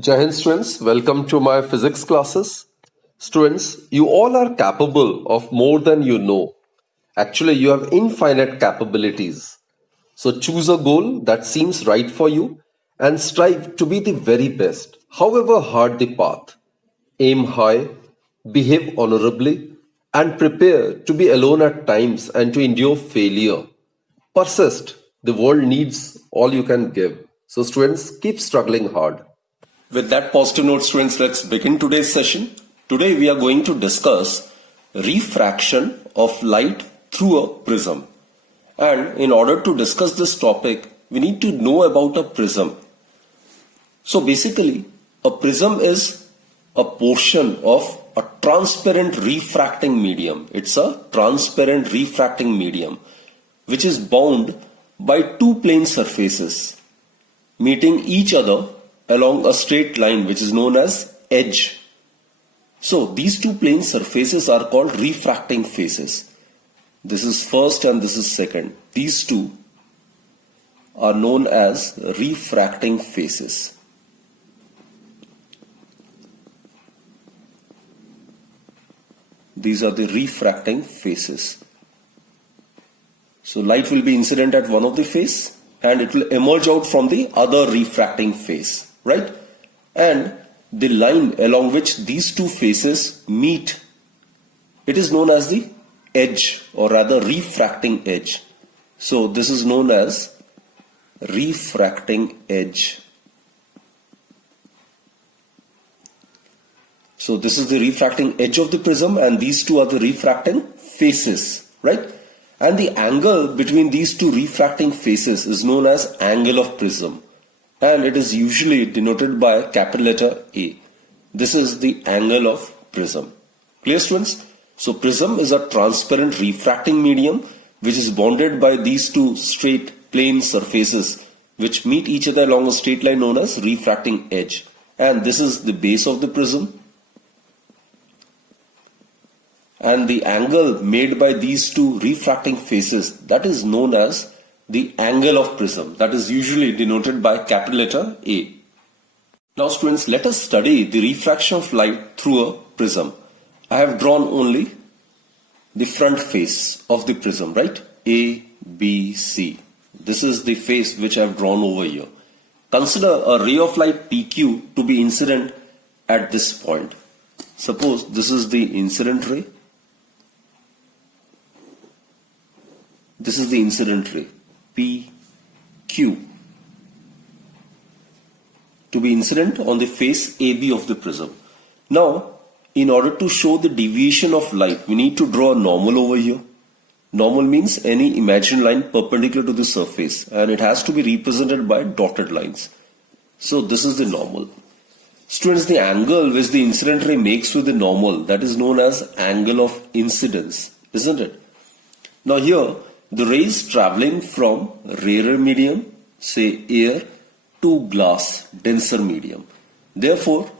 Jai Hind students, welcome to my physics classes. Students, you all are capable of more than you know. Actually, you have infinite capabilities. So choose a goal that seems right for you and strive to be the very best, however hard the path. Aim high, behave honorably, and prepare to be alone at times and to endure failure. Persist. The world needs all you can give. So students, keep struggling hard. With that positive note, students, let's begin today's session. Today we are going to discuss refraction of light through a prism. And in order to discuss this topic, we need to know about a prism. So basically, a prism is a portion of a transparent refracting medium. It's a transparent refracting medium which is bound by two plane surfaces meeting each other along a straight line which is known as edge. So these two plane surfaces are called refracting faces. This is first and this is second. These two are known as refracting faces. These are the refracting faces. So light will be incident at one of the face and it will emerge out from the other refracting face. Right? And the line along which these two faces meet, it is known as the edge, or rather refracting edge. So this is known as refracting edge. So this is the refracting edge of the prism and these two are the refracting faces, right? And the angle between these two refracting faces is known as angle of prism. And it is usually denoted by capital letter A. This is the angle of prism. Clear, students? So prism is a transparent refracting medium which is bounded by these two straight plane surfaces which meet each other along a straight line known as refracting edge. And this is the base of the prism. And the angle made by these two refracting faces, that is known as the angle of prism, that is usually denoted by capital letter A. Now students, let us study the refraction of light through a prism. I have drawn only the front face of the prism, right? A, B, C. This is the face which I have drawn over here. Consider a ray of light PQ to be incident at this point. Suppose this is the incident ray. This is the incident ray. PQ to be incident on the face AB of the prism. Now, in order to show the deviation of light, we need to draw a normal over here. Normal means any imaginary line perpendicular to the surface and it has to be represented by dotted lines. So this is the normal. Students, the angle which the incident ray makes with the normal, that is known as angle of incidence, isn't it? Now here, the ray is traveling from rarer medium, say air, to glass, denser medium. Therefore,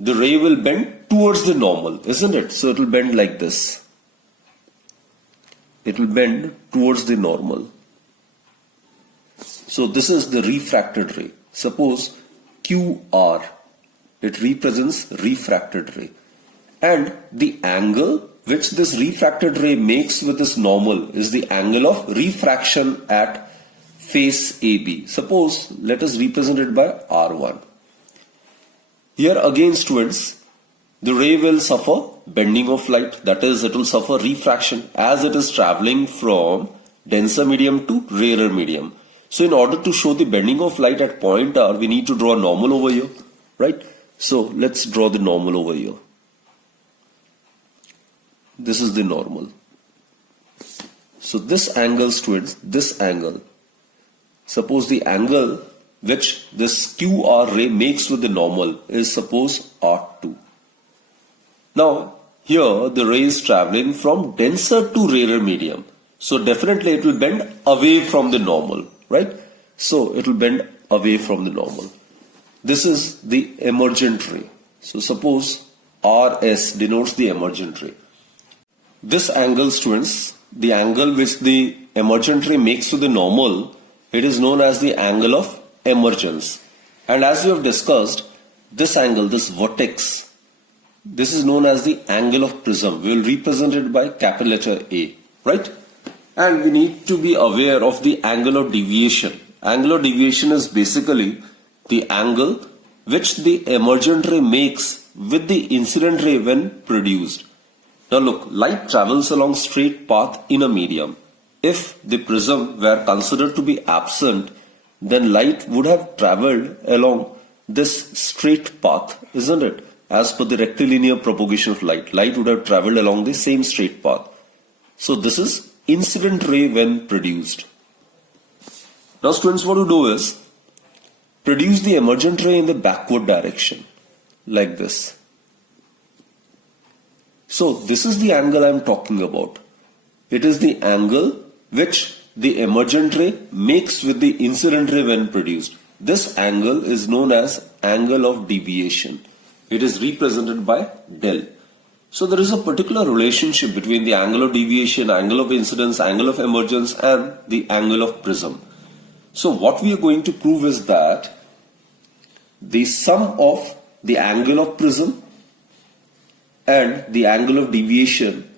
the ray will bend towards the normal, isn't it? So it will bend like this. It will bend towards the normal. So this is the refracted ray. Suppose QR, it represents refracted ray. And the angle which this refracted ray makes with this normal is the angle of refraction at face AB. Suppose let us represent it by R1. Here again students, the ray will suffer bending of light, that is it will suffer refraction as it is traveling from denser medium to rarer medium. So in order to show the bending of light at point R, we need to draw a normal over here, right? So let's draw the normal over here. This is the normal. So this angle, students, this angle, suppose the angle which this QR ray makes with the normal is suppose R2. Now here the ray is traveling from denser to rarer medium. So definitely it will bend away from the normal, right? So it will bend away from the normal. This is the emergent ray. So suppose RS denotes the emergent ray. This angle, students, the angle which the emergent ray makes to the normal, it is known as the angle of emergence. And as we have discussed, this angle, this vertex, this is known as the angle of prism. We will represent it by capital letter A, right? And we need to be aware of the angle of deviation. Angle of deviation is basically the angle which the emergent ray makes with the incident ray when produced. Now look, light travels along straight path in a medium. If the prism were considered to be absent, then light would have traveled along this straight path, isn't it? As per the rectilinear propagation of light, light would have traveled along the same straight path. So this is incident ray when produced. Now students, what you do is produce the emergent ray in the backward direction, like this. So this is the angle I am talking about. It is the angle which the emergent ray makes with the incident ray when produced. This angle is known as angle of deviation. It is represented by del. So there is a particular relationship between the angle of deviation, angle of incidence, angle of emergence and the angle of prism. So what we are going to prove is that the sum of the angle of prism and the angle of deviation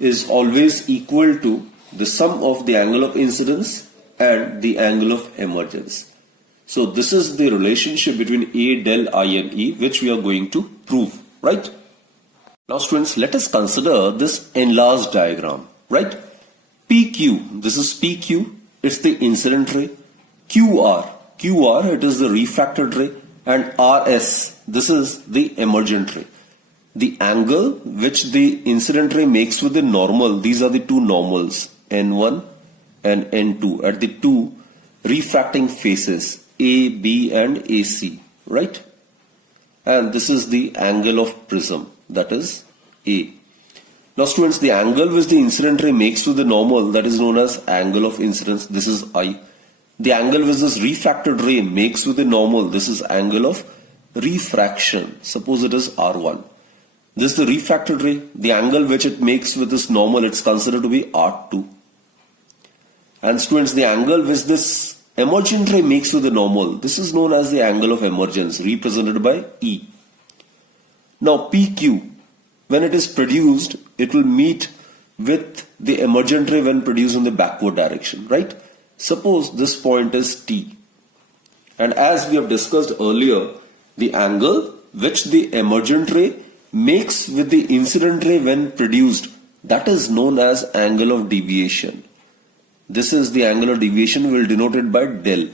is always equal to the sum of the angle of incidence and the angle of emergence. So this is the relationship between A, del, I and E which we are going to prove, right? Now students, let us consider this enlarged diagram, right? PQ, this is PQ, it's the incident ray. QR, it is the refracted ray, and RS, this is the emergent ray. The angle which the incident ray makes with the normal, these are the two normals, N1 and N2, at the two refracting faces, A, B and AC, right? And this is the angle of prism, that is A. Now students, the angle which the incident ray makes with the normal, that is known as angle of incidence, this is I. The angle which this refracted ray makes with the normal, this is angle of refraction, suppose it is R1. This is the refracted ray, the angle which it makes with this normal, it's considered to be R2. And students, the angle which this emergent ray makes with the normal, this is known as the angle of emergence, represented by E. Now PQ, when it is produced, it will meet with the emergent ray when produced in the backward direction, right? Suppose this point is T. And as we have discussed earlier, the angle which the emergent ray makes with the incident ray when produced, that is known as angle of deviation. This is the angle of deviation, we will denote it by del.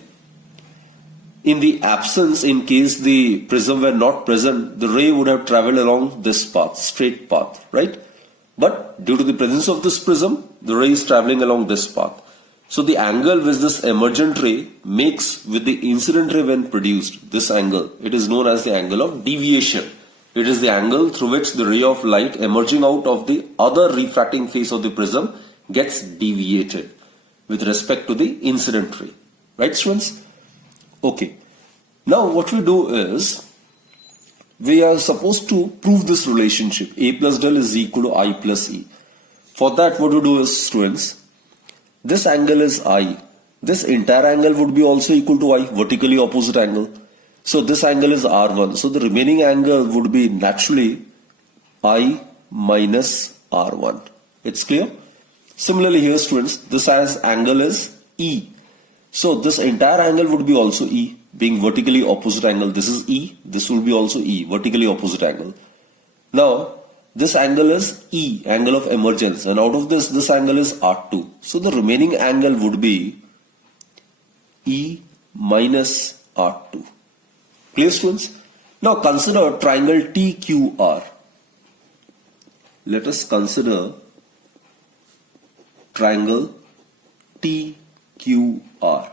In the absence, in case the prism were not present, the ray would have traveled along this path, straight path, right? But due to the presence of this prism, the ray is traveling along this path. So the angle which this emergent ray makes with the incident ray when produced, this angle, it is known as the angle of deviation. It is the angle through which the ray of light emerging out of the other refracting face of the prism gets deviated with respect to the incident ray. Right, students? Okay. Now what we do is, we are supposed to prove this relationship. A plus del is equal to I plus E. For that, what we do is, students, this angle is I. This entire angle would be also equal to I, vertically opposite angle. So this angle is R1. So the remaining angle would be naturally I minus R1. It's clear? Similarly here, students, this angle is E. So this entire angle would be also E, being vertically opposite angle. This is E, this will be also E, vertically opposite angle. Now, this angle is E, angle of emergence, and out of this angle is R2. So the remaining angle would be E minus R2. Clear, students? Now consider triangle TQR. Let us consider triangle TQR.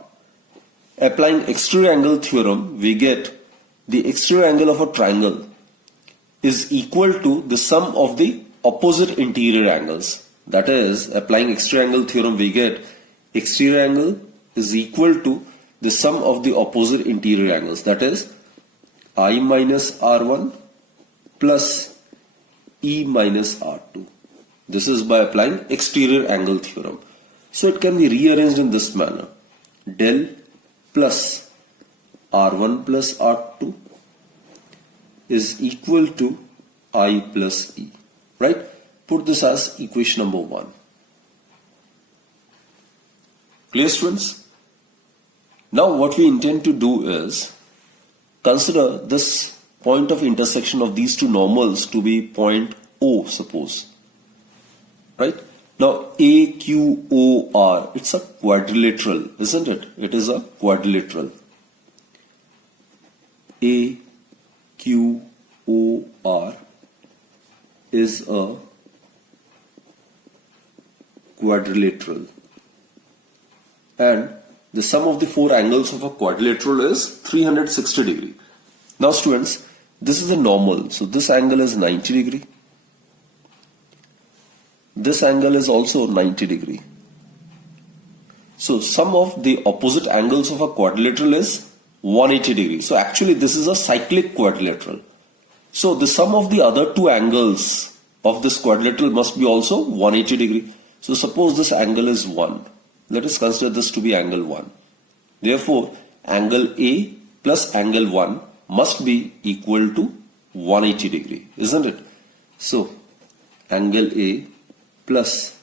Applying exterior angle theorem, we get the exterior angle of a triangle is equal to the sum of the opposite interior angles. That is, applying exterior angle theorem, we get exterior angle is equal to the sum of the opposite interior angles. That is, I minus R1 plus E minus R2. This is by applying exterior angle theorem. So it can be rearranged in this manner. Del plus R1 plus R2 is equal to I plus E, right? Put this as equation number 1. Clear, students? Now what we intend to do is consider this point of intersection of these two normals to be point O, suppose, right? Now AQOR, it's a quadrilateral, isn't it? It is a quadrilateral. AQOR is a quadrilateral, and the sum of the four angles of a quadrilateral is 360 degree. Now students, this is a normal, so this angle is 90 degree. This angle is also 90 degree. So sum of the opposite angles of a quadrilateral is 180 degree. So actually this is a cyclic quadrilateral. So the sum of the other two angles of this quadrilateral must be also 180 degree. So suppose this angle is 1. Let us consider this to be angle 1. Therefore, angle A plus angle 1 must be equal to 180 degree, isn't it? So, angle A plus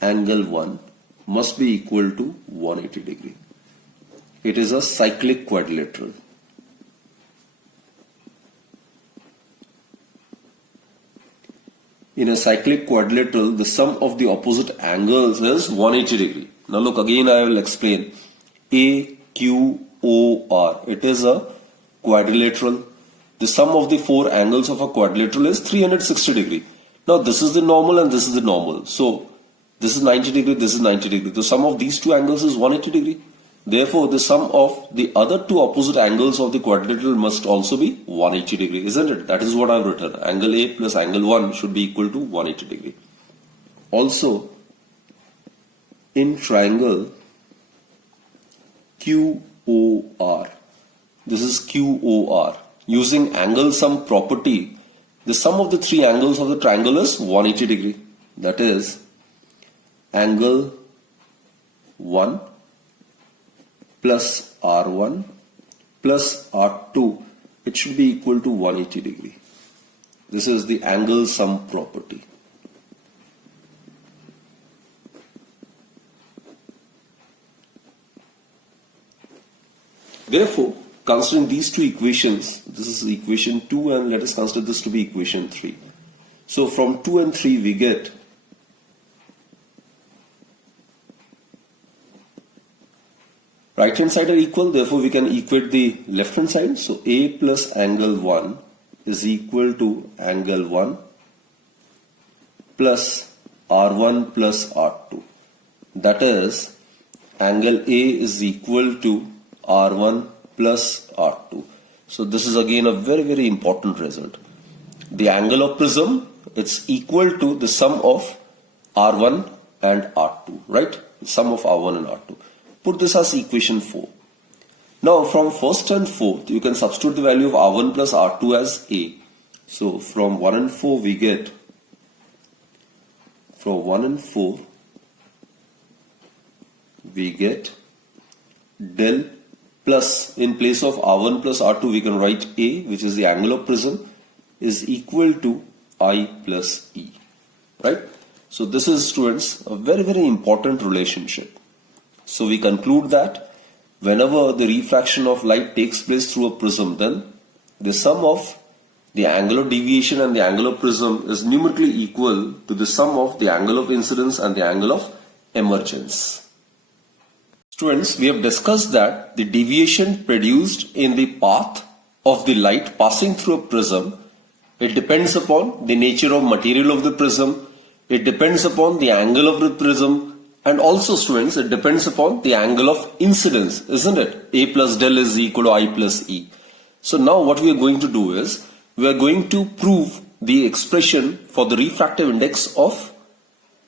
angle 1 must be equal to 180 degree. It is a cyclic quadrilateral. In a cyclic quadrilateral, the sum of the opposite angles is 180 degree. Now look, again I will explain. AQOR, it is a quadrilateral. The sum of the four angles of a quadrilateral is 360 degree. Now this is the normal and this is the normal. So this is 90 degree, this is 90 degree. The sum of these two angles is 180 degree. Therefore, the sum of the other two opposite angles of the quadrilateral must also be 180 degree, isn't it? That is what I have written. Angle A plus angle 1 should be equal to 180 degree. Also, in triangle QOR, this is QOR, using angle sum property, the sum of the three angles of the triangle is 180 degree. That is angle 1 plus R1 plus R2, it should be equal to 180 degree. This is the angle sum property. Therefore, considering these two equations, this is equation 2 and let us consider this to be equation 3. So from 2 and 3 we get right hand side are equal, therefore we can equate the left hand side. So A plus angle 1 is equal to angle 1 plus R1 plus R2. That is, angle A is equal to R1 plus R2. So this is again a very, very important result. The angle of prism, it's equal to the sum of R1 and R2, right? The sum of R1 and R2. Put this as equation 4. Now from first and fourth, you can substitute the value of R1 plus R2 as A. So from 1 and 4 we get, from 1 and 4 we get del plus, in place of R1 plus R2 we can write A, which is the angle of prism, is equal to I plus E, right? So this is, students, a very, very important relationship. So we conclude that whenever the refraction of light takes place through a prism, then the sum of the angular deviation and the angle of prism is numerically equal to the sum of the angle of incidence and the angle of emergence. Students, we have discussed that the deviation produced in the path of the light passing through a prism, it depends upon the nature of material of the prism, it depends upon the angle of the prism, and also, students, it depends upon the angle of incidence, isn't it? A plus del is equal to I plus E. So now what we are going to do is, we are going to prove the expression for the refractive index of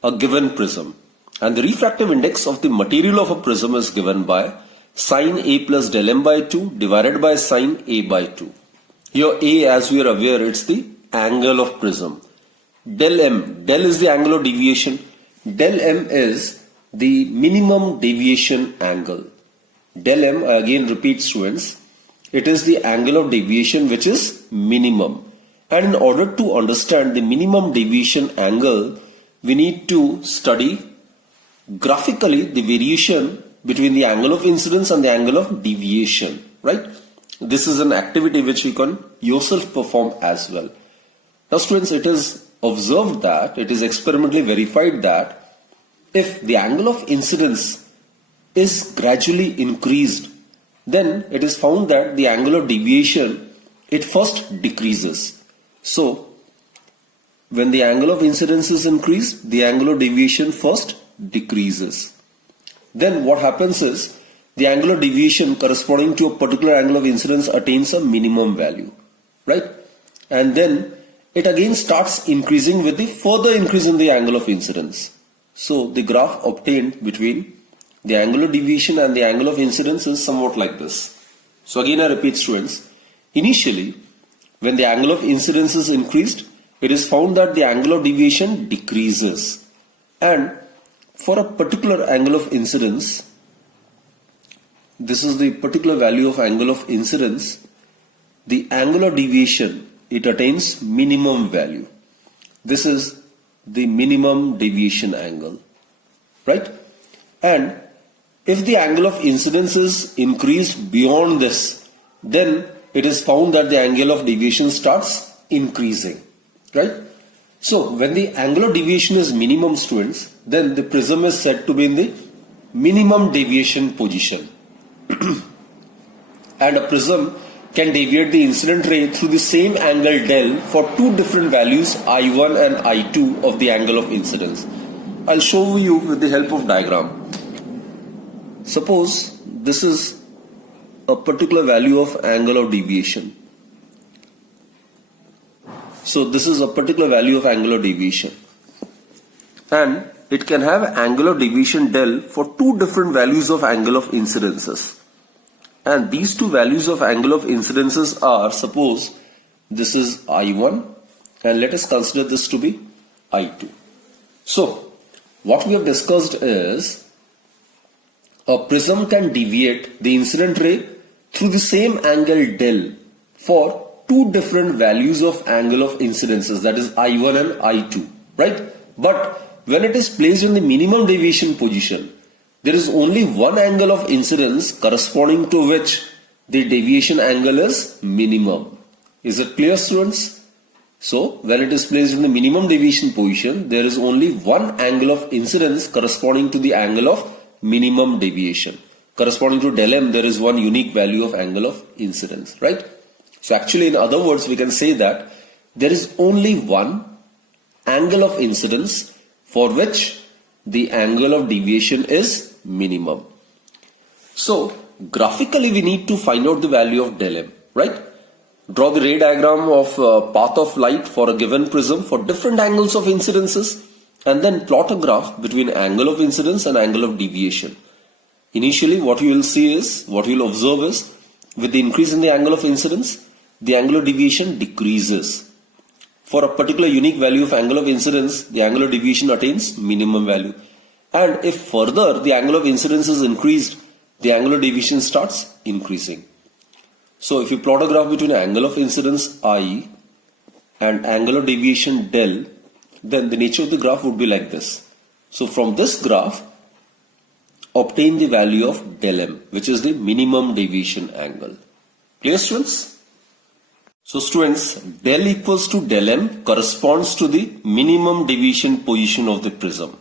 a given prism. And the refractive index of the material of a prism is given by sine A plus del m by 2 divided by sine A by 2. Here A, as we are aware, it's the angle of prism. Del m, del is the angle of deviation. Del m is the minimum deviation angle. Del m, I again repeat, students, it is the angle of deviation which is minimum. And in order to understand the minimum deviation angle, we need to study graphically the variation between the angle of incidence and the angle of deviation, right? This is an activity which you can yourself perform as well. Now students, it is observed that, it is experimentally verified that if the angle of incidence is gradually increased, then it is found that the angle of deviation, it first decreases. So when the angle of incidence is increased, the angle of deviation first decreases. Then what happens is the angle of deviation corresponding to a particular angle of incidence attains a minimum value, right? And then it again starts increasing with the further increase in the angle of incidence. So the graph obtained between the angle of deviation and the angle of incidence is somewhat like this. So again I repeat students, initially when the angle of incidence is increased, it is found that the angle of deviation decreases. And for a particular angle of incidence, this is the particular value of angle of incidence, the angle of deviation, it attains minimum value. This is the minimum deviation angle, right? And if the angle of incidence is increased beyond this, then it is found that the angle of deviation starts increasing, right? So when the angle of deviation is minimum, students, then the prism is said to be in the minimum deviation position. And a prism can deviate the incident ray through the same angle del for two different values I1 and I2 of the angle of incidence. I'll show you with the help of diagram. Suppose this is a particular value of angle of deviation. So this is a particular value of angle of deviation. And it can have angle of deviation del for two different values of angle of incidences. And these two values of angle of incidences are, suppose this is I1 and let us consider this to be I2. So what we have discussed is a prism can deviate the incident ray through the same angle del for two different values of angle of incidences, that is I1 and I2, right? But when it is placed in the minimum deviation position, there is only one angle of incidence corresponding to which the deviation angle is minimum. Is it clear, students? So when it is placed in the minimum deviation position, there is only one angle of incidence corresponding to the angle of minimum deviation. Corresponding to del m, there is one unique value of angle of incidence, right? So actually, in other words, we can say that there is only one angle of incidence for which the angle of deviation is minimum. So graphically, we need to find out the value of del m, right? Draw the ray diagram of path of light for a given prism for different angles of incidences and then plot a graph between angle of incidence and angle of deviation. Initially, what you will see is, what you will observe is, with the increase in the angle of incidence, the angle of deviation decreases. For a particular unique value of angle of incidence, the angle of deviation attains minimum value. And if further the angle of incidence is increased, the angle of deviation starts increasing. So if you plot a graph between angle of incidence I and angle of deviation del, then the nature of the graph would be like this. So from this graph, obtain the value of del m, which is the minimum deviation angle. Clear, students? So students, del equals to del m corresponds to the minimum deviation position of the prism.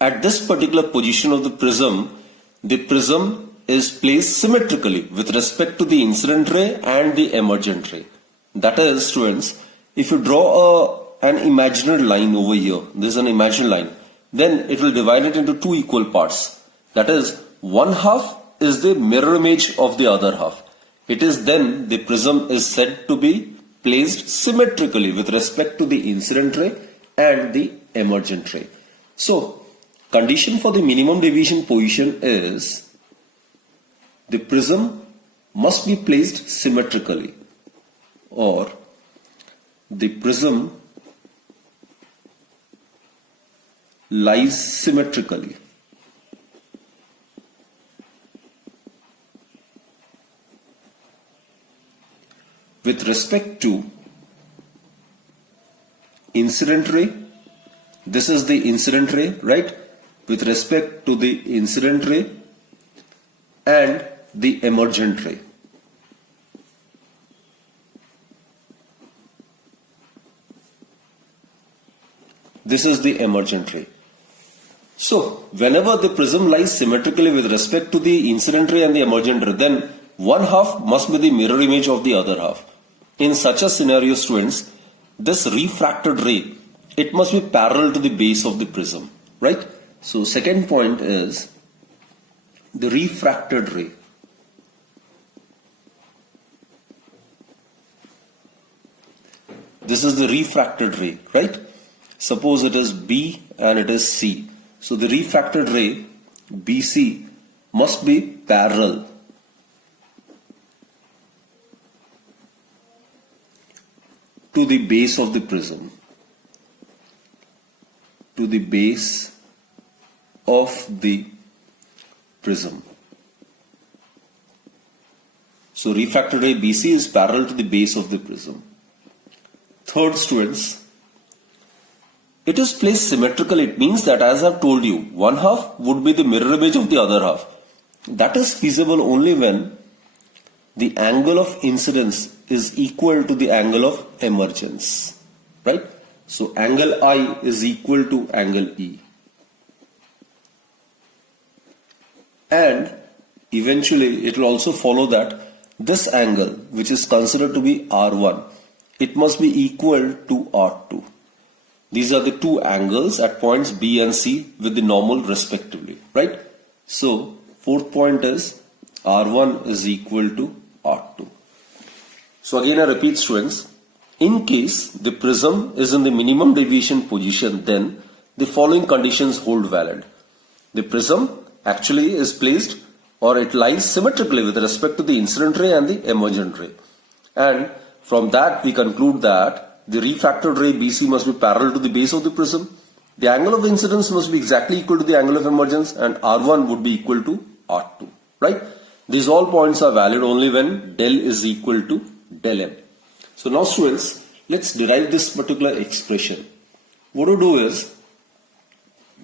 At this particular position of the prism is placed symmetrically with respect to the incident ray and the emergent ray. That is, students, if you draw an imaginary line over here, this is an imaginary line, then it will divide it into two equal parts. That is, one half is the mirror image of the other half. It is then the prism is said to be placed symmetrically with respect to the incident ray and the emergent ray. So, condition for the minimum deviation position is the prism must be placed symmetrically, or the prism lies symmetrically. with respect to incident ray. This is the incident ray, right? With respect to the incident ray and the emergent ray. This is the emergent ray. So, whenever the prism lies symmetrically with respect to the incident ray and the emergent ray, then one half must be the mirror image of the other half. In such a scenario, students, this refracted ray, it must be parallel to the base of the prism, right? So, second point is the refracted ray. This is the refracted ray, right? Suppose it is B and it is C. So the refracted ray BC must be parallel to the base of the prism. To the base of the prism. So refracted ray BC is parallel to the base of the prism. Third, students, it is placed symmetrical. It means that, as I have told you, one half would be the mirror image of the other half. That is feasible only when the angle of incidence is equal to the angle of emergence, right? So angle I is equal to angle E. And eventually it will also follow that this angle, which is considered to be R1, it must be equal to R2. These are the two angles at points B and C with the normal respectively, right? So, fourth point is R1 is equal to R2. So again I repeat, students, in case the prism is in the minimum deviation position, then the following conditions hold valid. The prism actually is placed, or it lies symmetrically with respect to the incident ray and the emergent ray. And from that we conclude that the refracted ray BC must be parallel to the base of the prism. The angle of incidence must be exactly equal to the angle of emergence, and R1 would be equal to R2, right? These all points are valid only when del is equal to del M. So now, students, let's derive this particular expression. What to do is,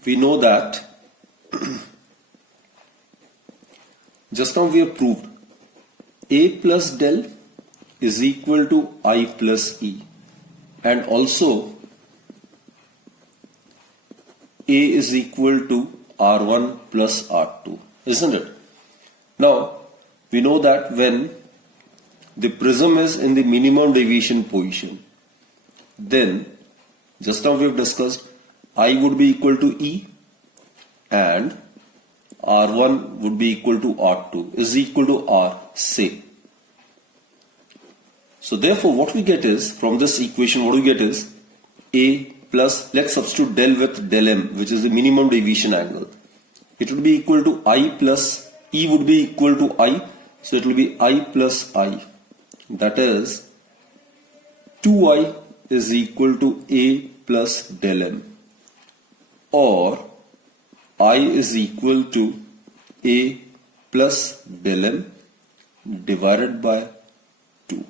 we know that just now we have proved A plus del is equal to I plus E. And also A is equal to R1 plus R2, isn't it? Now, we know that when the prism is in the minimum deviation position, then just now we have discussed I would be equal to E and R1 would be equal to R2 is equal to R, say. So therefore what we get is, from this equation what we get is A plus, let's substitute del with del M, which is the minimum deviation angle. It would be equal to I plus, E would be equal to I, so it will be I plus I. That is 2I is equal to A plus del M, or I is equal to A plus del M divided by 2.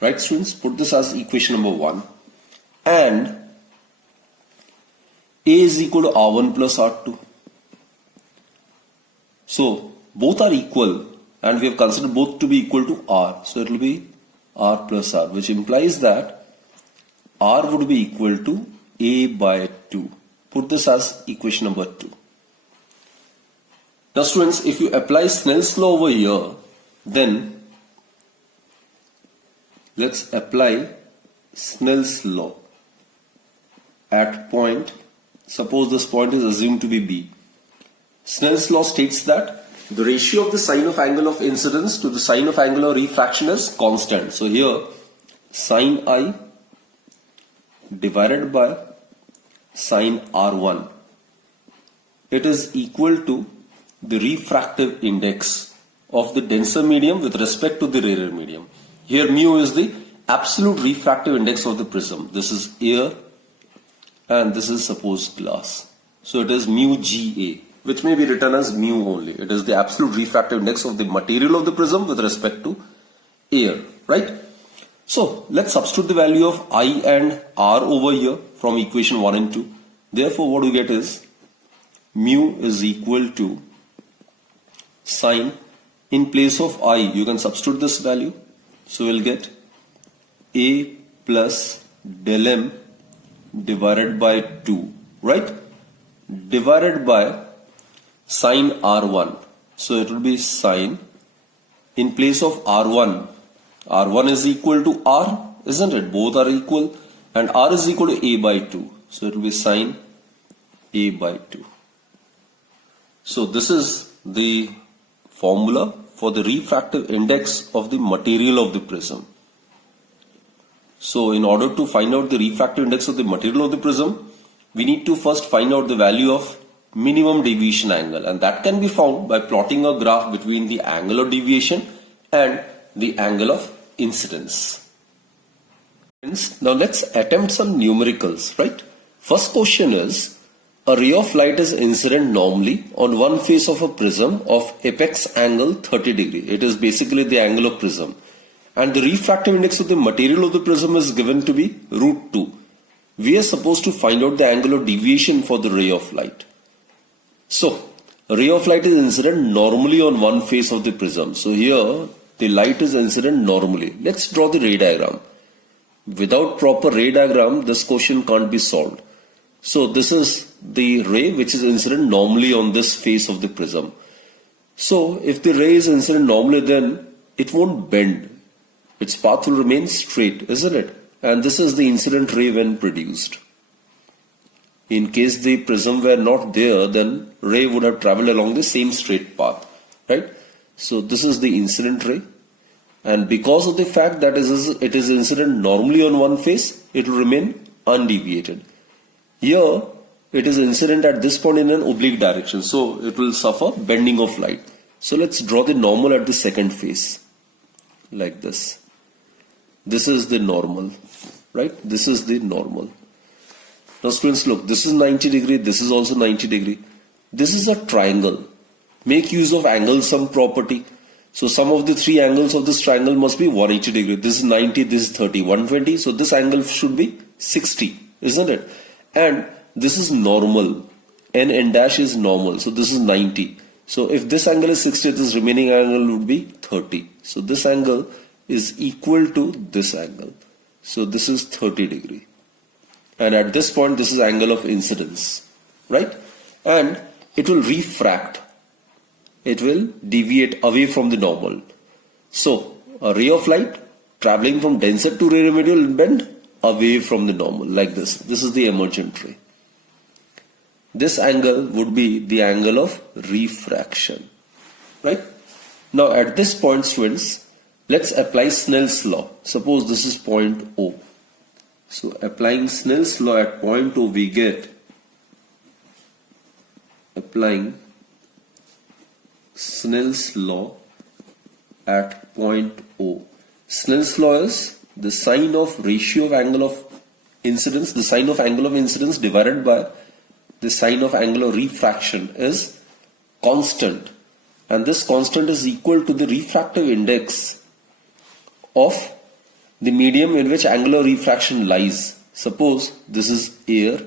Right, students? Put this as equation number 1. And A is equal to R1 plus R2. So both are equal, and we have considered both to be equal to R. So it will be R plus R, which implies that R would be equal to A by 2. Put this as equation number 2. Now, students, if you apply Snell's law over here, then let's apply Snell's law at point, suppose this point is assumed to be B. Snell's law states that the ratio of the sine of angle of incidence to the sine of angle of refraction is constant. So here sine I divided by sine R1, it is equal to the refractive index of the denser medium with respect to the rarer medium. Here mu is the absolute refractive index of the prism. This is air and this is suppose glass. So it is mu Ga, which may be written as mu only. It is the absolute refractive index of the material of the prism with respect to air, right? So let's substitute the value of I and R over here from equation 1 and 2. Therefore, what we get is mu is equal to sine. In place of I, you can substitute this value. So we'll get A plus del M divided by 2, right? Divided by sine R1. So it will be sine. In place of R1, R1 is equal to R, isn't it? Both are equal. And R is equal to A by 2. So it will be sine A by 2. So this is the formula for the refractive index of the material of the prism. So in order to find out the refractive index of the material of the prism, we need to first find out the value of minimum deviation angle, and that can be found by plotting a graph between the angle of deviation and the angle of incidence. Now let's attempt some numericals, right? First question is, a ray of light is incident normally on one face of a prism of apex angle 30 degree. It is basically the angle of prism. And the refractive index of the material of the prism is given to be √2. We are supposed to find out the angle of deviation for the ray of light. So, a ray of light is incident normally on one face of the prism. So here, the light is incident normally. Let's draw the ray diagram. Without proper ray diagram, this question can't be solved. So this is the ray which is incident normally on this face of the prism. So if the ray is incident normally, then it won't bend. Its path will remain straight, isn't it? And this is the incident ray when produced. In case the prism were not there, then ray would have traveled along the same straight path, right? So this is the incident ray. And because of the fact that it is incident normally on one face, it will remain undeviated. Here, it is incident at this point in an oblique direction. So it will suffer bending of light. So let's draw the normal at the second face. Like this. This is the normal, right? This is the normal. Now students, look, this is 90 degree, this is also 90 degree. This is a triangle. Make use of angle sum property. So sum of the three angles of this triangle must be 180 degree. This is 90, this is 30, 120. So this angle should be 60, isn't it? And this is normal. N dash is normal. So this is 90. So if this angle is 60, this remaining angle would be 30. So this angle is equal to this angle. So this is 30 degree. And at this point, this is angle of incidence, right? And it will refract. It will deviate away from the normal. So a ray of light traveling from denser to rarer medium will bend away from the normal like this. This is the emergent ray. This angle would be the angle of refraction, right? Now at this point, students, let's apply Snell's law. Suppose this is point O. So applying Snell's law at point O, we get applying Snell's law at point O. Snell's law is the sine of ratio of angle of incidence, the sine of angle of incidence divided by the sine of angle of refraction is constant, and this constant is equal to the refractive index of the medium in which angular refraction lies. Suppose this is air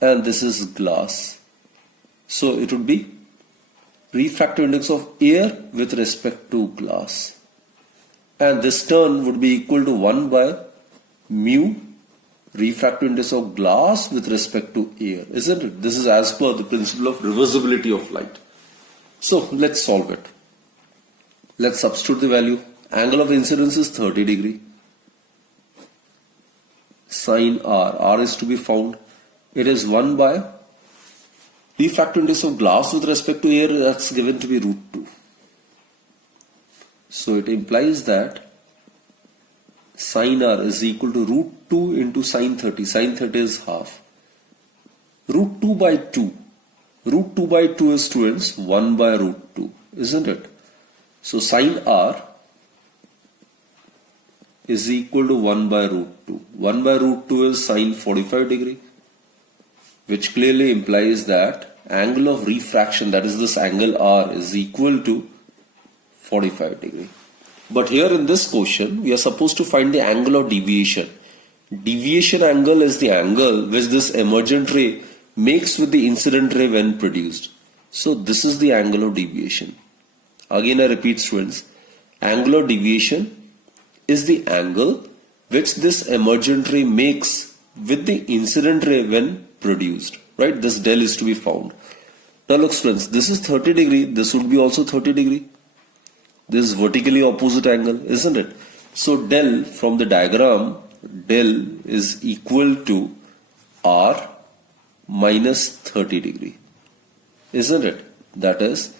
and this is glass. So it would be refractive index of air with respect to glass. And this term would be equal to 1 by mu refractive index of glass with respect to air, isn't it? This is as per the principle of reversibility of light. So let's solve it. Let's substitute the value. Angle of incidence is 30 degree. Sine R. R is to be found. It is 1 by refractive index of glass with respect to air, that's given to be √2. So it implies that sine R is equal to √2 into sine 30. Sine 30 is half. √2 by 2. √2 by 2 is, students, 1 by √2, isn't it? So sine R is equal to 1 by √2. 1 by √2 is sine 45 degree, which clearly implies that angle of refraction, that is this angle R, is equal to 45 degree. But here in this question, we are supposed to find the angle of deviation. Deviation angle is the angle which this emergent ray makes with the incident ray when produced. So this is the angle of deviation. Again I repeat, students, angular deviation is the angle which this emergent ray makes with the incident ray when produced. Right? This del is to be found. Now look, students, this is 30 degree. This would be also 30 degree. This is vertically opposite angle, isn't it? So del from the diagram, del is equal to R minus 30 degree. Isn't it? That is,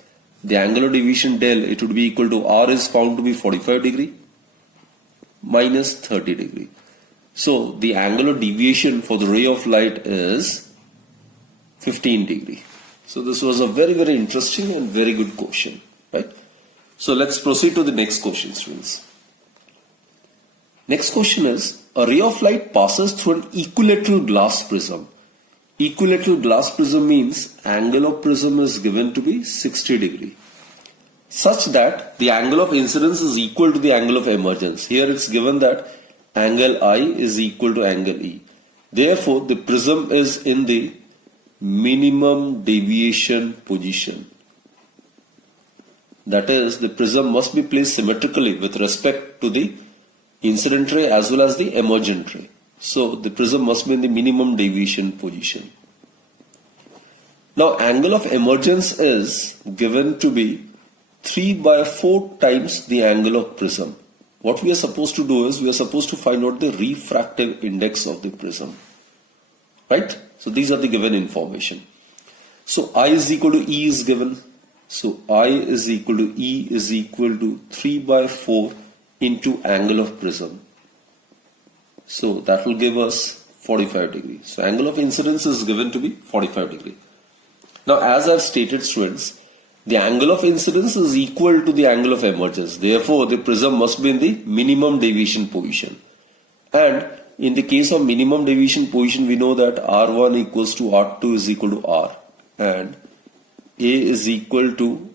the angle of deviation del, it would be equal to R is found to be 45 degree minus 30 degree. So the angle of deviation for the ray of light is 15 degree. So this was a very, very interesting and very good question, right? So let's proceed to the next question, students. Next question is, a ray of light passes through an equilateral glass prism. Equilateral glass prism means angle of prism is given to be 60 degree, such that the angle of incidence is equal to the angle of emergence. Here it's given that angle I is equal to angle E. Therefore, the prism is in the minimum deviation position. That is, the prism must be placed symmetrically with respect to the incident ray as well as the emergent ray. So the prism must be in the minimum deviation position. Now angle of emergence is given to be 3/4 times the angle of prism. What we are supposed to do is we are supposed to find out the refractive index of the prism. Right? So these are the given information. So I is equal to E is given. So I is equal to E is equal to 3/4 into angle of prism. So that will give us 45 degree. So angle of incidence is given to be 45 degree. Now as I've stated, students, the angle of incidence is equal to the angle of emergence. Therefore, the prism must be in the minimum deviation position. And in the case of minimum deviation position, we know that R1 equals to R2 is equal to R. And A is equal to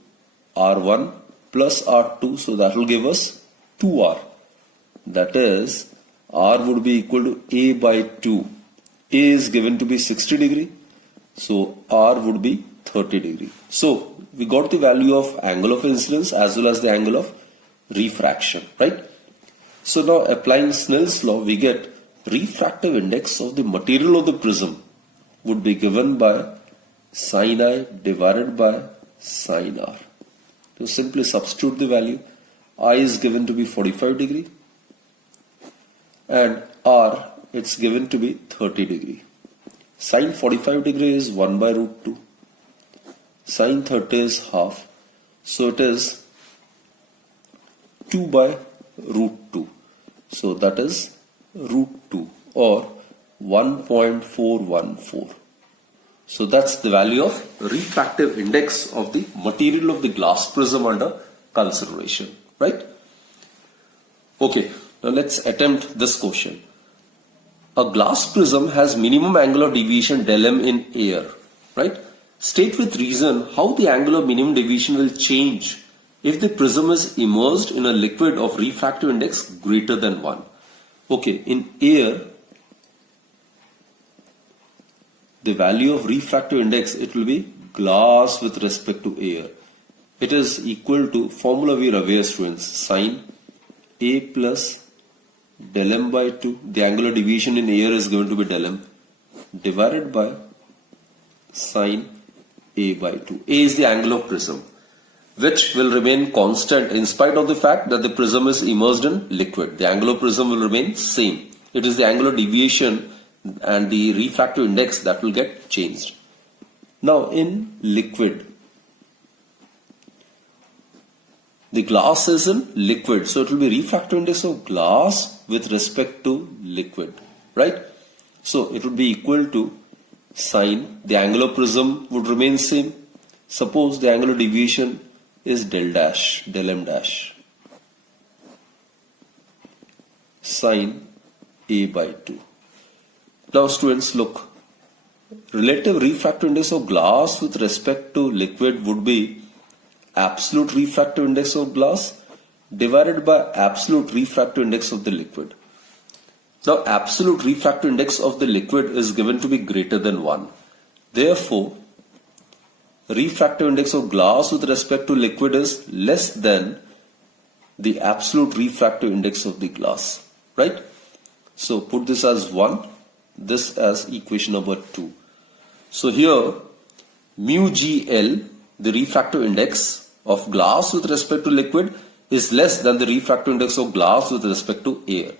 R1 plus R2. So that will give us 2R. That is, R would be equal to A by 2. A is given to be 60 degree. So R would be 30 degree. So we got the value of angle of incidence as well as the angle of refraction, right? So now applying Snell's law, we get refractive index of the material of the prism would be given by sin I divided by sin R. So simply substitute the value. I is given to be 45 degree and R it's given to be 30 degree. Sin 45 degree is 1 by root 2. Sin 30 is half. So it is 2 by root 2. So that is root 2 or 1.414. So that's the value of refractive index of the material of the glass prism under consideration, right? Okay, now let's attempt this question. A glass prism has minimum angle of deviation del m in air, right? State with reason how the angle of minimum deviation will change if the prism is immersed in a liquid of refractive index greater than 1. Okay, in air, the value of refractive index, it will be glass with respect to air. It is equal to, formula we are aware, students, sin A plus del m by 2. The angular deviation in air is going to be del m divided by sin A by 2. A is the angle of prism, which will remain constant in spite of the fact that the prism is immersed in liquid. The angle of prism will remain same. It is the angular deviation and the refractive index that will get changed. Now in liquid, the glass is in liquid, so it will be refractive index of glass with respect to liquid, right? So it would be equal to sin, the angular prism would remain same. Suppose the angular deviation is del m dash, sin A by 2. Now students, look, relative refractive index of glass with respect to liquid would be absolute refractive index of glass divided by absolute refractive index of the liquid. Now, absolute refractive index of the liquid is given to be greater than 1. Therefore, refractive index of glass with respect to liquid is less than the absolute refractive index of the glass, right? So put this as 1, this as equation number 2. So here mu GL, the refractive index of glass with respect to liquid, is less than the refractive index of glass with respect to air.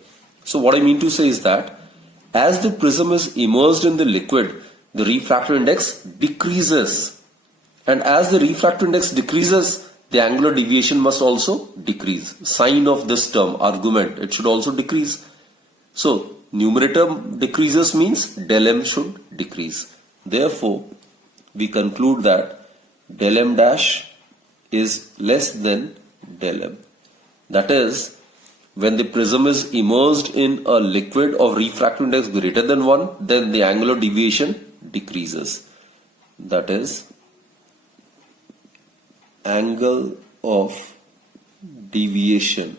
So what I mean to say is that as the prism is immersed in the liquid, the refractive index decreases. And as the refractive index decreases, the angular deviation must also decrease. Sign of this term, argument, it should also decrease. So numerator decreases means del m should decrease. Therefore, we conclude that del m dash is less than del m. That is, when the prism is immersed in a liquid of refractive index greater than 1, then the angular deviation decreases. That is, angle of deviation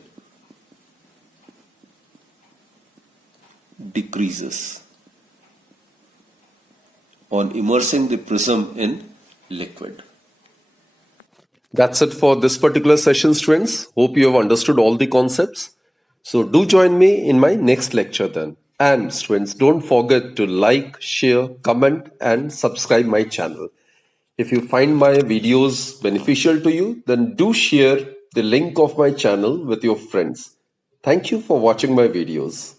decreases on immersing the prism in liquid. That's it for this particular session, students. Hope you have understood all the concepts. So do join me in my next lecture then. And students, don't forget to like, share, comment and subscribe my channel. If you find my videos beneficial to you, then do share the link of my channel with your friends. Thank you for watching my videos.